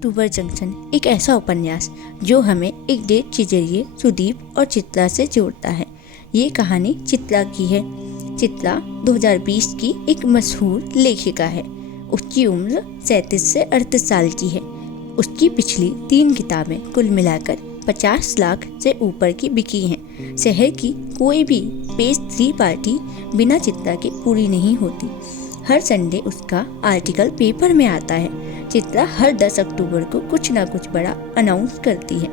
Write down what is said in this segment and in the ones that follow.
अक्टूबर junction एक ऐसा उपन्यास जो हमें एक डेट के जरिए सुदीप और चित्रा से जोड़ता है। ये कहानी चित्रा की है। चित्रा 2020 की एक मशहूर लेखिका है। उसकी उम्र 37 से 38 साल की है। उसकी पिछली 3 किताबें कुल मिलाकर 50 लाख से ऊपर की बिकी हैं। शहर की कोई भी पेज 3 पार्टी बिना चित्रा के पूरी नहीं होती। हर संडे उसका आर्टिकल पेपर में आता है। चित्रा हर 10 अक्टूबर को कुछ ना कुछ बड़ा अनाउंस करती है।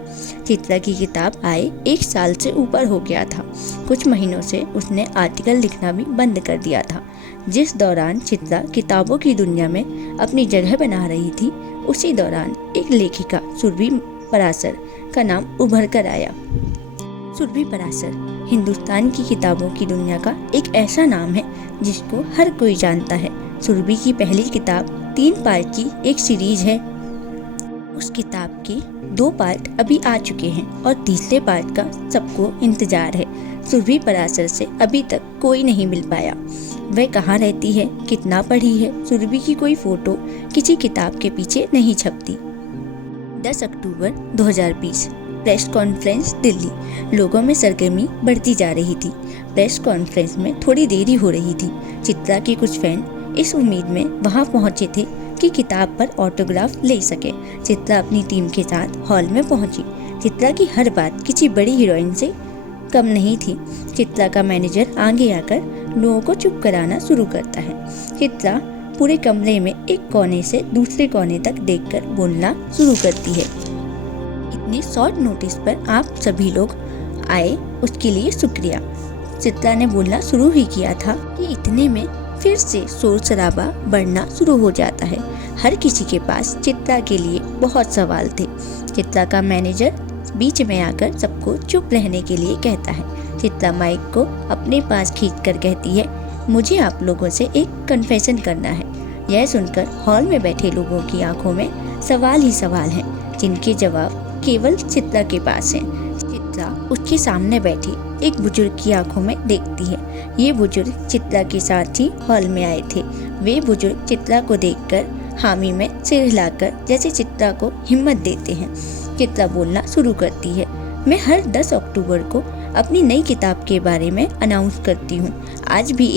चित्रा की किताब आए 1 साल से ऊपर हो गया था। कुछ महीनों से उसने आर्टिकल लिखना भी बंद कर दिया था। जिस दौरान चित्रा किताबों की दुनिया में अपनी जगह बना रही थी, उसी दौरान एक लेखिका सुरभि पराशर का नाम उभर कर आया। सुरभि पराशर हिंदुस्तान की किताबों की दुनिया का एक ऐसा नाम है जिसको हर कोई जानता है। सुरभि की पहली किताब 3 पार्ट की एक सीरीज है। उस किताब के 2 पार्ट अभी आ चुके हैं और तीसरे पार्ट का सबको इंतजार है। सुरभि पराशर से अभी तक कोई नहीं मिल पाया। वह कहाँ रहती है, कितना पढ़ी है, सुरभि की कोई फोटो किसी किताब के पीछे नहीं छपती। 10 अक्टूबर 2020 प्रेस कॉन्फ्रेंस दिल्ली। लोगों में सरगर्मी बढ़ती जा रही थी। प्रेस कॉन्फ्रेंस में थोड़ी देरी हो रही थी। चित्रा के कुछ फैन इस उम्मीद में वहां पहुंचे थे कि किताब पर ऑटोग्राफ ले सके। चित्रा अपनी टीम के साथ हॉल में पहुंची। चित्रा की हर बात किसी बड़ी हीरोइन से कम नहीं थी। चित्रा का मैनेजर आगे आकर लोगों को चुप कराना शुरू करता है। चित्रा पूरे कमरे में एक कोने से दूसरे कोने तक देखकर बोलना शुरू करती है। इतने शॉर्ट नोटिस पर आप सभी लोग आए, उसके लिए शुक्रिया। चित्रा ने बोलना शुरू ही किया था कि इतने में फिर से शोर शराबा बढ़ना शुरू हो जाता है। हर किसी के पास चित्रा के लिए बहुत सवाल थे। चित्रा का मैनेजर बीच में आकर सबको चुप रहने के लिए कहता है। चित्रा माइक को अपने पास खींचकर कहती है, मुझे आप लोगों से एक कन्फेशन करना है। यह सुनकर हॉल में बैठे लोगों की आंखों में सवाल ही सवाल हैं, जिनके जवाब केवल चित्रा के पास हैं। चित्रा उसके सामने बैठी एक बुजुर्ग की आंखों में देखती है। ये बुजुर्ग चित्रा के साथ ही हॉल में आए थे। वे बुजुर्ग चित्रा को देखकर हामी में सिर हिलाकर जैसे चित्रा को हिम्मत देते हैं। चित्रा बोलना शुरू करती है, मैं हर 10 अक्टूबर को अपनी नई किताब के बारे में अनाउंस करती हूँ। आज भी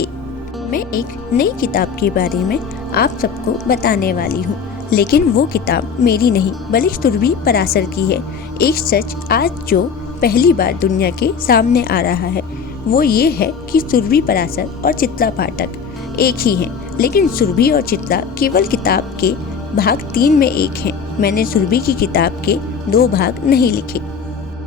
मैं एक नई किताब के बारे में आप सबको बताने वाली हूँ, लेकिन वो किताब मेरी नहीं बल्कि सुरभि पराशर की है। एक सच आज जो पहली बार दुनिया के सामने आ रहा है वो ये है कि सुरभि पराशर और चित्रा पाठक एक ही हैं, लेकिन सुरभि और चित्रा केवल किताब के भाग 3 में एक हैं। मैंने सुरभि की किताब के 2 भाग नहीं लिखे।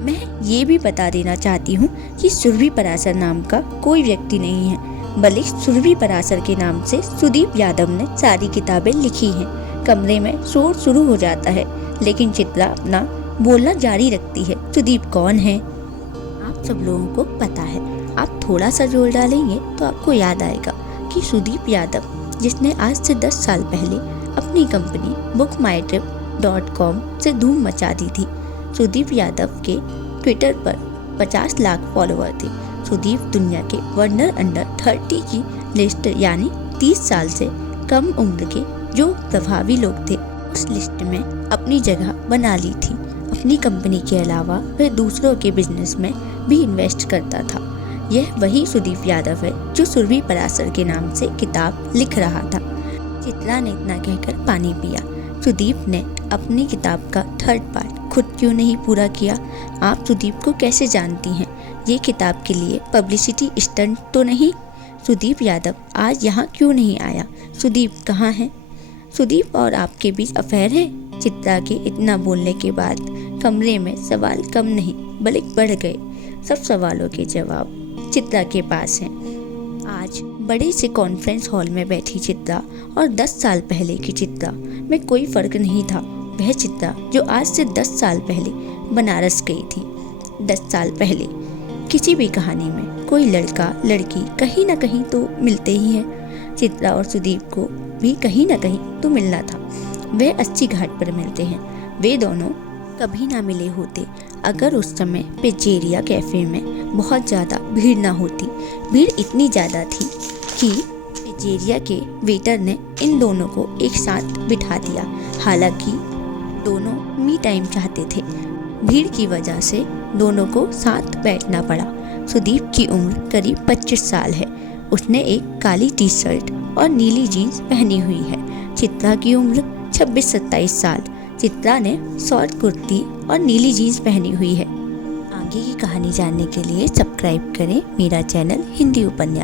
मैं ये भी बता देना चाहती हूँ कि सुरभि पराशर नाम का कोई व्यक्ति नहीं है, बल्कि सुरभि पराशर के नाम से सुदीप यादव ने सारी किताबें लिखी हैं। कमरे में शोर शुरू हो जाता है, लेकिन चित्रा अपना बोलना जारी रखती है। सुदीप कौन है? आप सब लोगों को पता है। आप थोड़ा सा जोर डालेंगे तो आपको याद आएगा कि सुदीप यादव, जिसने आज से 10 साल पहले अपनी कंपनी bookmytrip.com से धूम मचा दी थी। सुदीप यादव के ट्विटर पर 50 लाख फॉलोअर थे। सुदीप दुनिया के वर्नर अंडर 30 की लिस्ट, यानी 30 साल से कम उम्र के जो प्रभावी लोग थे, उस लिस्ट में अपनी जगह बना ली थी। अपनी कंपनी के अलावा वह दूसरों के बिजनेस में भी इन्वेस्ट करता था। यह वही सुदीप यादव है जो सुरभि पराशर के नाम से किताब लिख रहा था। चित्रा ने इतना कहकर पानी पिया। सुदीप ने अपनी किताब का 3rd पार्ट खुद क्यों नहीं पूरा किया? आप सुदीप को कैसे जानती हैं? ये किताब के लिए पब्लिसिटी स्टंट तो नहीं? सुदीप यादव आज यहाँ क्यों नहीं आया? सुदीप कहाँ है? सुदीप और आपके बीच अफेयर है? चित्रा के इतना बोलने के बाद कमरे में सवाल कम नहीं बल्कि बढ़ गए। सब सवालों के जवाब चित्रा के पास हैं। आज बड़े से कॉन्फ्रेंस हॉल में बैठी चित्रा और 10 साल पहले की चित्रा में कोई फर्क नहीं था। वह चित्रा जो आज से 10 साल पहले बनारस गई थी। 10 साल पहले किसी भी कहानी में कोई लड़का लड़की कहीं ना कहीं तो मिलते ही हैं। चित्रा और सुदीप को भी कहीं ना कहीं तो मिलना था। वह 80 घाट पर मिलते हैं। वे दोनों कभी ना मिले होते अगर उस समय पिज्जेरिया कैफे में बहुत ज़्यादा भीड़ ना होती। भीड़ इतनी ज़्यादा थी कि पिज्जेरिया के वेटर ने इन दोनों को एक साथ बिठा दिया। हालांकि दोनों मी टाइम चाहते थे। भीड़ की वजह से दोनों को साथ बैठना पड़ा। सुदीप की उम्र करीब 25 साल है। उसने एक काली टी शर्ट और नीली जीन्स पहनी हुई है। चित्रा की उम्र 26-27 साल। चित्रा ने शॉर्ट कुर्ती और नीली जीन्स पहनी हुई है। आगे की कहानी जानने के लिए सब्सक्राइब करें मेरा चैनल हिंदी उपन्यास।